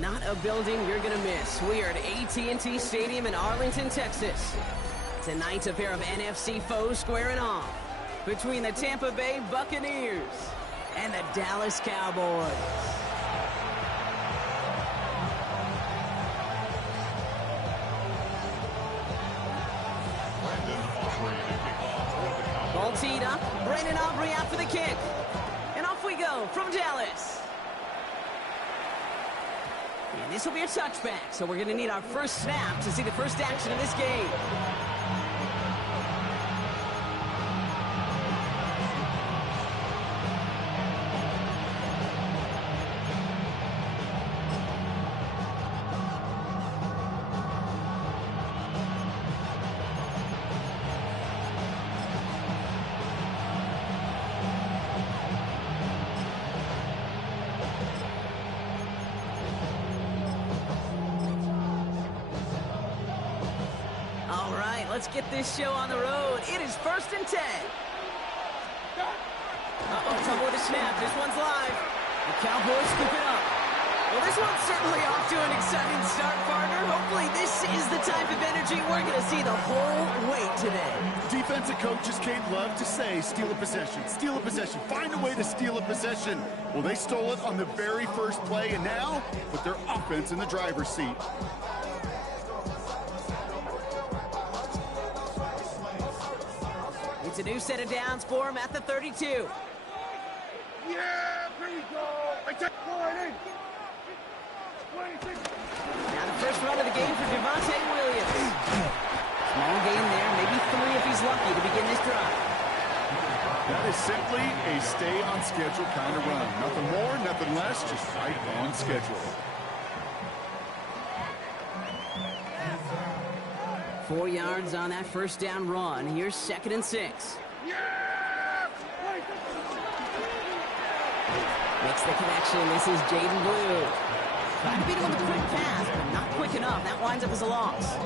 not a building you're going to miss. We are at AT&T Stadium in Arlington, Texas. Tonight's a pair of NFC foes squaring off between the Tampa Bay Buccaneers and the Dallas Cowboys. Ball teed up. Brandon Aubrey out for the kick. And off we go from Dallas. And this will be a touchback, so we're going to need our first snap to see the first action of this game. Let's get this show on the road. It is 1st and 10. Trouble with the snap. This one's live. The Cowboys scoop it up. Well, this one's certainly off to an exciting start, partner. Hopefully this is the type of energy we're going to see the whole way today. Defensive coaches, Kate, love to say, steal a possession, find a way to steal a possession. Well, they stole it on the very first play, and now put their offense in the driver's seat. It's a new set of downs for him at the 32. Yeah, here we go. Now the first run of the game for Javonte Williams. Small gain there, maybe 3 if he's lucky to begin this drive. That is simply a stay-on-schedule kind of run. Nothing more, nothing less, just right on schedule. 4 yards on that first down run. Here's 2nd and 6. Makes the connection. This is Jaden Blue. Trying to beat him with a quick pass, but not quick enough. That winds up as a loss.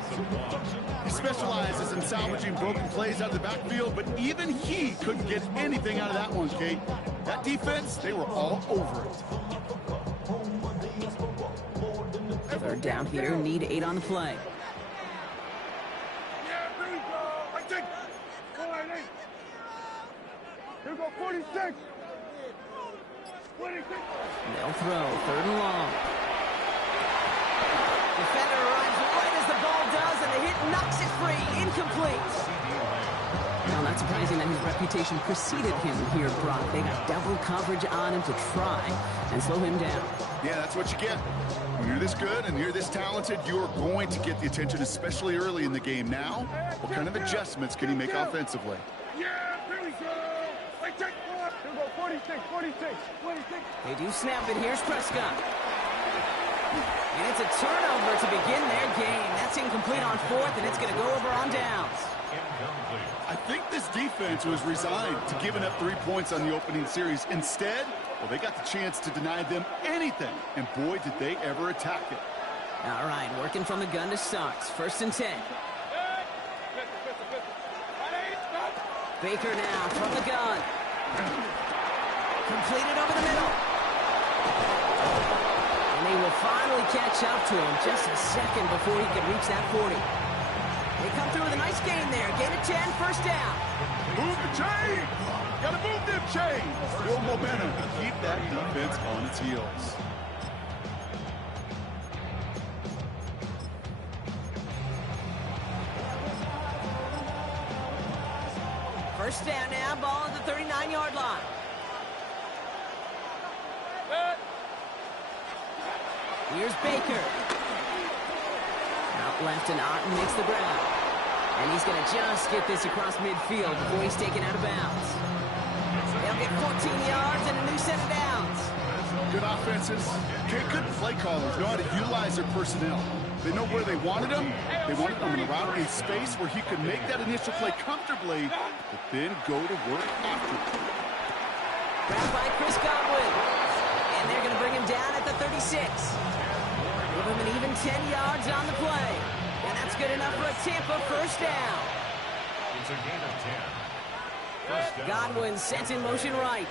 He specializes in salvaging broken plays out of the backfield, but even he couldn't get anything out of that one, Kate. That defense, they were all over it. 3rd down here. Need 8 on the play. Here we go, 46. They'll throw. 3rd and long. Defender arrives right as the ball does, and the hit knocks it free. Incomplete. Now, not surprising that his reputation preceded him here, Brock. They got double coverage on him to try and slow him down. Yeah, that's what you get. When you're this good and you're this talented, you're going to get the attention, especially early in the game. Now, what kind of adjustments can he make offensively? Yeah, here we go. Here we go, 46. They do snap it. Here's Prescott. And it's a turnover to begin their game. That's incomplete on 4th, and it's going to go over on downs. I think this defense was resigned to giving up 3 points on the opening series. Instead, well, they got the chance to deny them anything, and boy, did they ever attack it. All right, working from the gun to start. 1st and 10. Baker now from the gun. Completed over the middle. And they will finally catch up to him just a second before he can reach that 40. They come through with a nice gain there. Gain of 10, 1st down. Move the chains! Gotta move them chains! Build momentum and keep that defense on its heels. First down now, ball at the 39-yard line. Here's Baker. Out left, and Otten makes the grab. And he's going to just get this across midfield before he's taken out of bounds. They'll get 14 yards and a new set of downs. Good offenses. Good play callers know how to utilize their personnel. They know where they wanted him. They wanted him in a route in space where he could make that initial play comfortably, but then go to work after it. Grabbed by Chris Godwin. And they're going to bring him down at the 36. Give him an even 10 yards on the play. And that's good enough for a Tampa 1st down. It's a gain of 10. Godwin sent in motion right.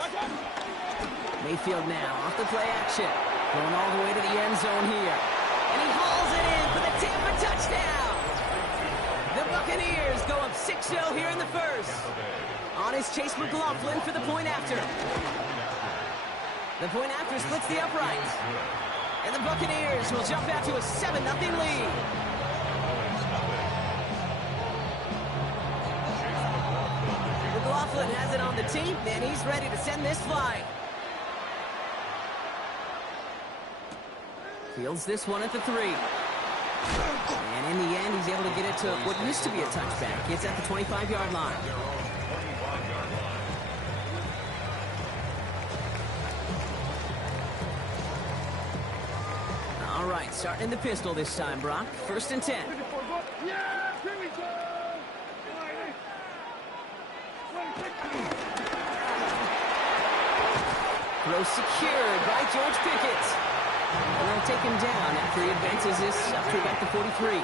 Mayfield now off the play action. Going all the way to the end zone here. And he hauls it in for the Tampa touchdown. The Buccaneers go up 6-0 here in the first. On is Chase McLaughlin for the point after. The point after splits the uprights. And the Buccaneers will jump out to a 7-0 lead. McLaughlin has it on the team, and he's ready to send this flight. Fields this one at the 3. And in the end, he's able to get it to what used to be a touchback. It's at the 25-yard line. All right, starting in the pistol this time, Brock. 1st and 10. Yeah, here we go. Throw secured by George Pickett. And they'll take him down after he advances this up to about the 43.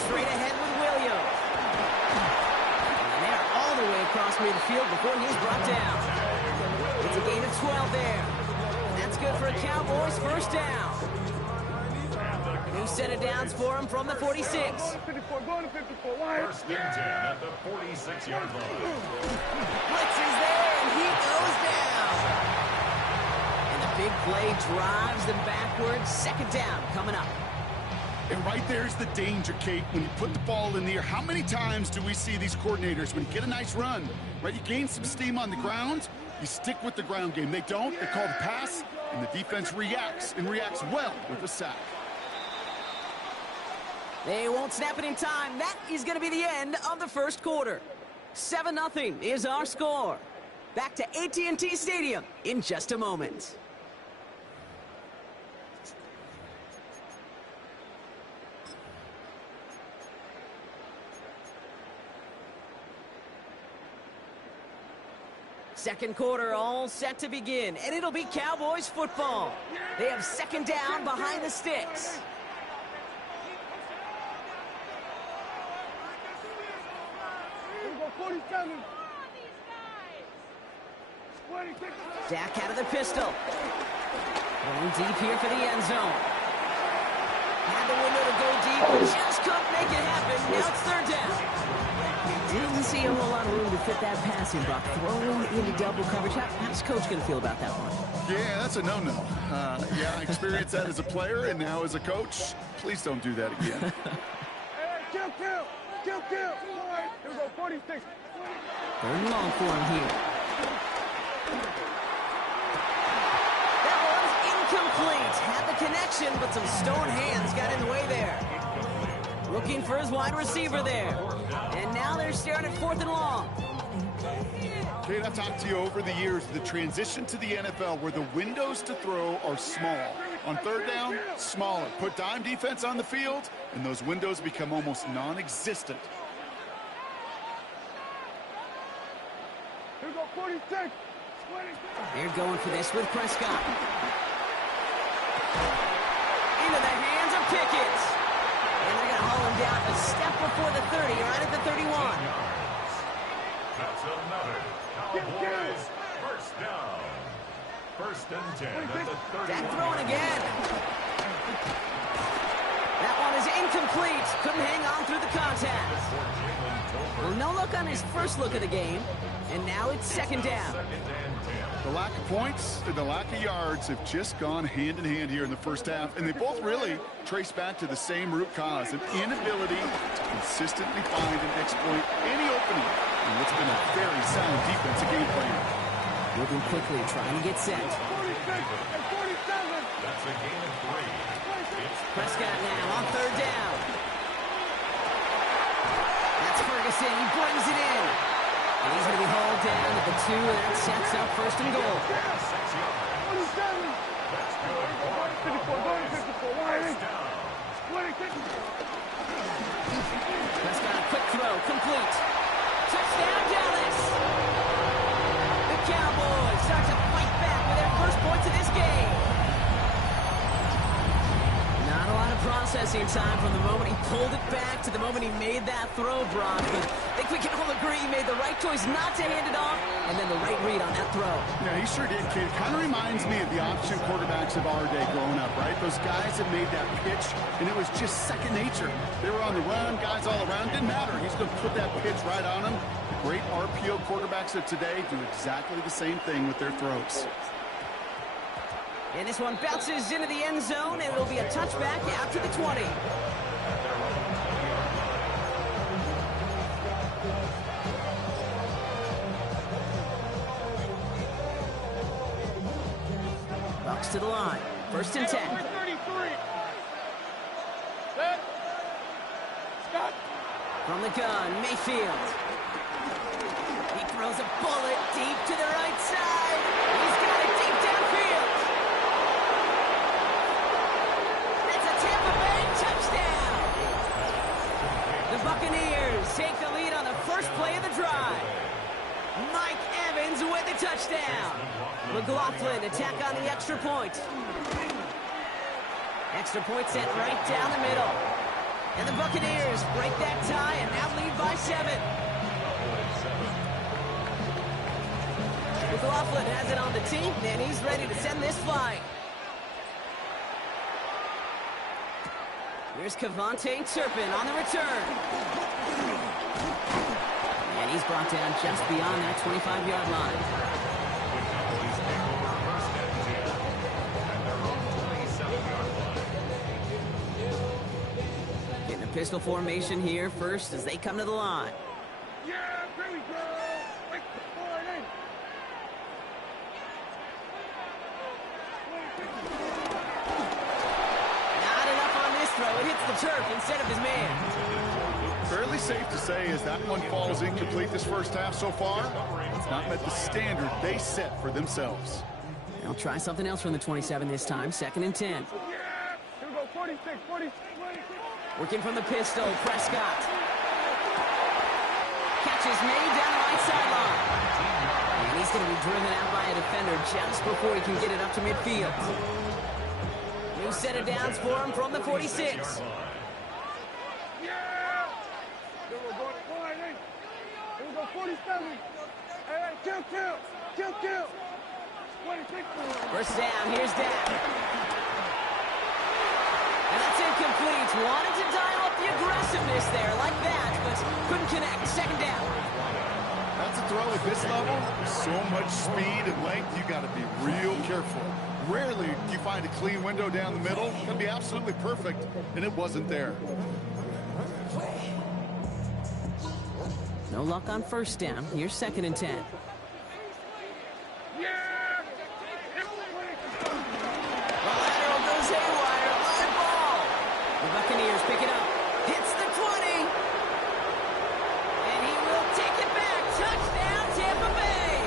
Straight ahead with Williams. And they're all the way across midfield before he's brought down. It's a gain of 12 there. And that's good for a Cowboys 1st down. New set of downs for him from the 46. 54, going to 54. Wide. 1st and 10 at the 46-yard line. Blitz is there, and he goes down. And the big play drives them backwards. 2nd down coming up. And right there's the danger, Kate, when you put the ball in the air. How many times do we see these coordinators, when you get a nice run, right, you gain some steam on the ground, you stick with the ground game. They don't. They call the pass, and the defense reacts, and reacts well with a sack. They won't snap it in time. That is going to be the end of the 1st quarter. 7-0 is our score. Back to AT&T Stadium in just a moment. Second quarter all set to begin, and it'll be Cowboys football. They have 2nd down behind the sticks. Here we go, 47. Dak out of the pistol. Going deep here for the end zone. Had the window to go deep, but just couldn't make it happen. Now it's 3rd down. Didn't see a whole lot of room to fit that passing, Buck. Throwing into double coverage. How's Coach going to feel about that one? Yeah, that's a no-no. Yeah, I experienced that as a player and now as a coach. Please don't do that again. Hey, kill. Here we go, 46. 3rd and long for him here. That one's incomplete. Had the connection, but some stone hands got in the way there. Looking for his wide receiver there. And now they're staring at 4th and long. Kate, I've talked to you over the years, the transition to the NFL where the windows to throw are small. On 3rd down, smaller. Put dime defense on the field, and those windows become almost non-existent. Here we go, 46. They're going for this with Prescott. Into the hands of Pickett. And they're going to haul him down a step before the 30, right at the 31. That's another Cowboys 1st down. 1st and 10 at the 31. Dak throwing again. That one is incomplete. Couldn't hang on through the contact. Well, no look on his first look of the game. And now it's 2nd down. The lack of points and the lack of yards have just gone hand in hand here in the 1st half, and they both really trace back to the same root cause, an inability to consistently find and exploit any opening in what's been a very sound defensive game plan. Moving quickly, trying to get set. 46 and 47. That's a gain of 3. It's Prescott now on 3rd down. That's Ferguson. He brings it in. And he's going to be hauled down at the 2, and that sets up 1st and goal. 47. That's good. 54, going to 54. Wide. 26. Prescott, a quick throw, complete. Touchdown, Dallas. The Cowboys start to fight back with their first points of this game. Not a lot of processing time from the moment he pulled it back to to the moment he made that throw, Brock, but I think we can all agree he made the right choice not to hand it off, and then the right read on that throw. Yeah, he sure did, kid. It kind of reminds me of the option quarterbacks of our day growing up, right? Those guys that made that pitch, and it was just second nature. They were on the run, guys all around. Didn't matter. He's going to put that pitch right on them. The great RPO quarterbacks of today do exactly the same thing with their throws. And this one bounces into the end zone, and it'll be a touchback after the 20. Bucks to the line. 1st and 10. From the gun, Mayfield. He throws a bullet deep to the right side. He's got it deep downfield. That's a Tampa Bay touchdown. The Buccaneers take the lead on the first play of the drive. Mike Evans with the touchdown. McLaughlin attack on the extra point. Extra point sent right down the middle. And the Buccaneers break that tie and now lead by 7. McLaughlin has it on the tee, and he's ready to send this flying. Here's Kevontae Turpin on the return. And he's brought down just beyond that 25-yard line. Getting a pistol formation here first as they come to the line. Yeah, there we go. Wait, Not enough on this throw. It hits the turf instead of his man. Fairly safe to say as that one falls incomplete this first half so far, it's not met the standard they set for themselves. They'll try something else from the 27 this time. 2nd and 10. Yeah, here we go, 46, 46. Working from the pistol, Prescott. Catch is made down the right sideline. And he's going to be driven out by a defender just before he can get it up to midfield. New set of downs for him from the 46. Yeah! Here we go, 47. Hey, kill. 26. First down, here's Dak. And that's incomplete. Wanted to dial up the aggressiveness there like that, but couldn't connect. 2nd down. That's a throw at this level. So much speed and length, you got to be real careful. Rarely do you find a clean window down the middle. It's going to be absolutely perfect, and it wasn't there. No luck on 1st down. Here's 2nd and 10. Yeah! The lateral goes haywire. Live ball. The Buccaneers pick it up. Hits the 20. And he will take it back. Touchdown, Tampa Bay.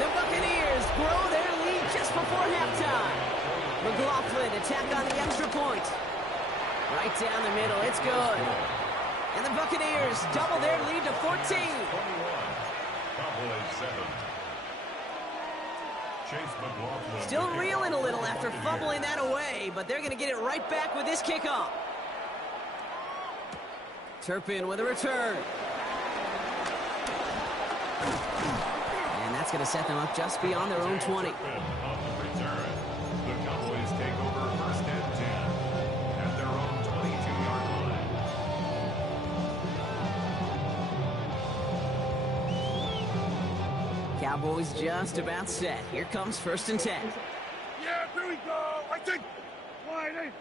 The Buccaneers grow their lead just before halftime. McLaughlin attack on the extra point. Right down the middle. It's good. And the Buccaneers double their lead to 14. Still reeling a little after fumbling that away, but they're going to get it right back with this kickoff. Turpin with a return. And that's going to set them up just beyond their own 20. Cowboys just about set. Here comes 1st and 10. Yeah, here we go. I think. Wide in.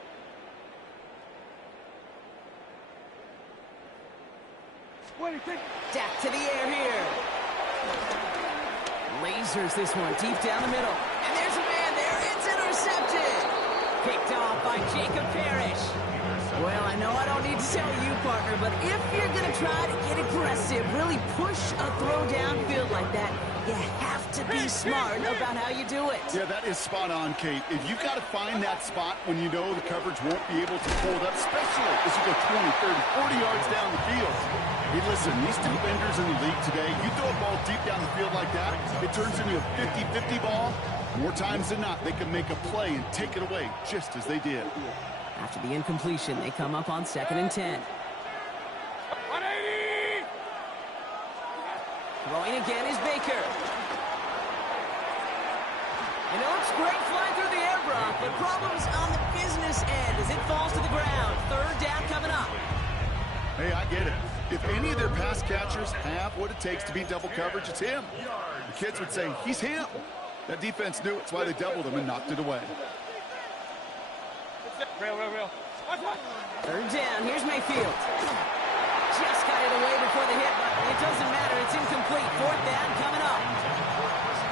What do you think? Dak to the air here. Lasers this one deep down the middle. And there's a man there. It's intercepted. Picked off by Jacob Parrish. Well, I know I don't need to tell you, partner, but if you're going to try to get aggressive, really push a throw downfield like that, you have to be smart about how you do it. Yeah, that is spot on, Kate. If you've got to find that spot when you know the coverage won't be able to hold up, especially as you go 20, 30, 40 yards down the field. Hey, listen, these defenders in the league today, you throw a ball deep down the field like that, it turns into a 50-50 ball. More times than not, they can make a play and take it away, just as they did. After the incompletion, they come up on 2nd and 10. Throwing again is Baker. And it looks great flying through the air, Brock, but problems on the business end as it falls to the ground. Third down coming up. Hey, I get it. If any of their pass catchers have what it takes to beat double coverage, it's him. The kids would say, he's him. That defense knew it's why they doubled him and knocked it away. Real. Third down, here's Mayfield. Just got it away before the hit, but it doesn't matter. It's incomplete. Fourth down coming up.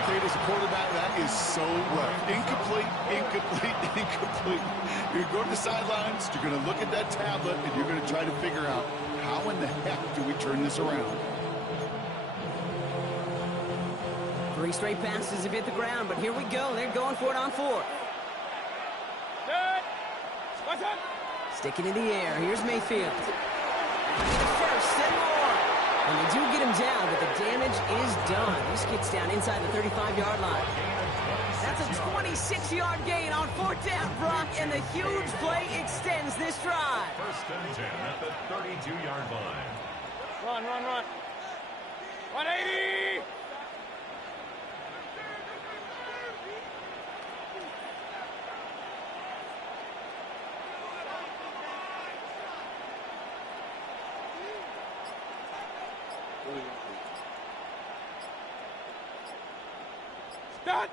Kate, as a quarterback, that is so rough. Incomplete. You're going to the sidelines, you're going to look at that tablet, and you're going to try to figure out, how in the heck do we turn this around? 3 straight passes have hit the ground, but here we go. They're going for it on 4th. Sticking in the air. Here's Mayfield. First and more. And they do get him down, but the damage is done. This gets down inside the 35-yard line. That's a 26-yard gain on 4th down, Brock, and the huge play extends this drive. First and 10 at the 32-yard line. Run. 180! Start!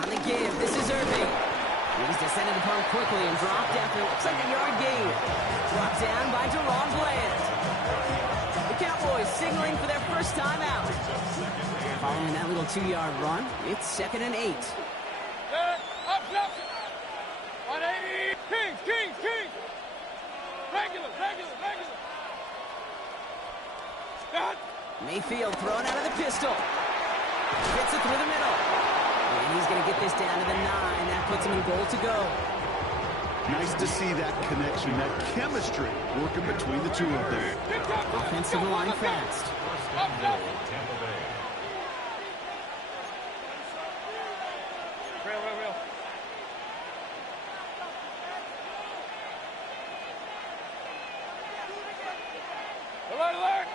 On the give, this is Irving. He's descended upon quickly and dropped after looks like a yard gain. Brought down by Deron Bland. The Cowboys signaling for their first time out. Following that little 2-yard run, it's 2nd and 8. Up! 180! Kings! Regular! Start! Mayfield thrown out of the pistol. Gets it through the middle. And he's going to get this down to the 9. That puts him in goal to go. Nice to see that connection, that chemistry working between the two of them. Offensive line fast. Up! Tampa Bay. Real. Alert!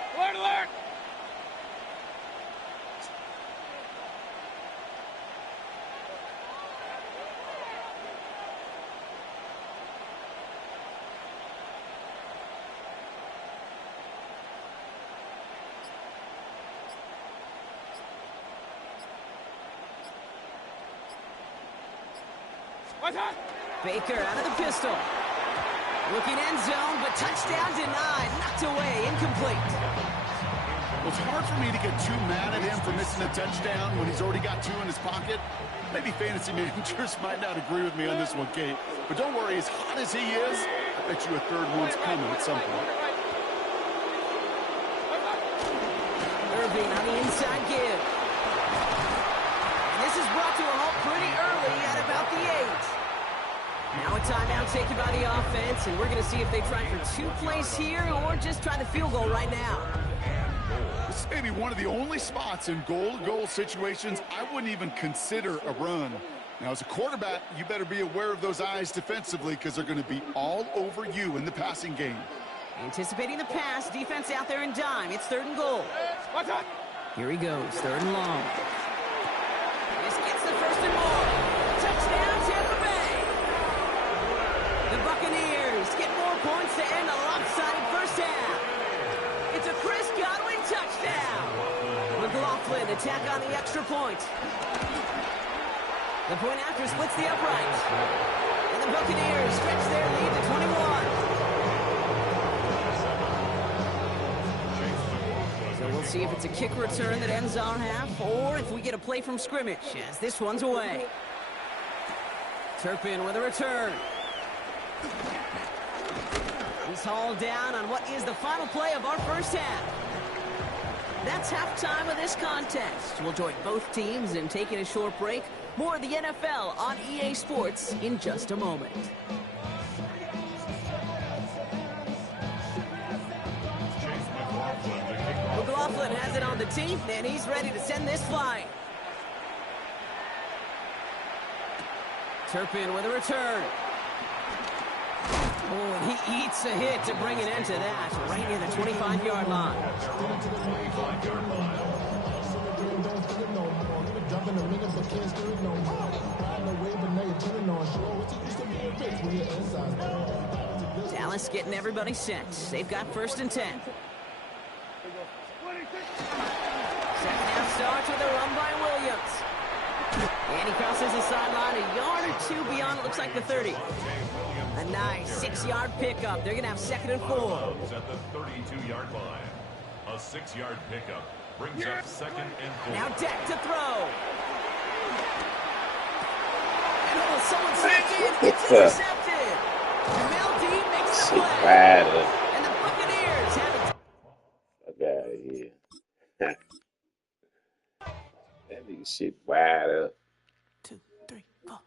What's that? Baker out of the pistol. Looking end zone, but touchdown denied. Knocked away, incomplete. Well, it's hard for me to get too mad at him for missing a touchdown when he's already got 2 in his pocket. Maybe fantasy managers might not agree with me on this one, Kate. But don't worry, as hot as he is, I bet you a third one's coming at some point. Irving on the inside give. And this is brought to a halt pretty early at about the 8. Now a timeout taken by the offense, and we're going to see if they try for 2 plays here or just try the field goal right now. This is maybe one of the only spots in goal-to-goal situations I wouldn't even consider a run. Now, as a quarterback, you better be aware of those eyes defensively because they're going to be all over you in the passing game. Anticipating the pass, defense out there in dime. It's 3rd and goal. What's that? Here he goes, 3rd and long. This gets the 1st and more. Touchdown, Tampa Bay. The Buccaneers get more points to end a lopsided first half. It's a Chris Godwin touchdown. McLaughlin attack on the extra point. The point after splits the upright. And the Buccaneers stretch their lead to 21. So we'll see if it's a kick return that ends our half or if we get a play from scrimmage as this one's away. Turpin with a return. He's hauled down on what is the final play of our first half. That's halftime of this contest. We'll join both teams in taking a short break. More of the NFL on EA Sports in just a moment. McLaughlin has it on the tee, and he's ready to send this flying. Turpin with a return. Oh, and he eats a hit to bring an end to that, right near the 25-yard line. Dallas getting everybody set. They've got 1st and 10. Second half starts with a run by Williams. And he crosses the sideline a yard or two beyond, it looks like the 30. A nice 6-yard pickup. They're going to have 2nd and 4. At the 32-yard line. A 6-yard pickup brings up 2nd and 4. Now Dak to throw. And oh, someone snapped in. It's intercepted. Jamel Dean makes the play. And the Buccaneers have it. Fuck out of here. That nigga shit wide up. 2, 3, 4.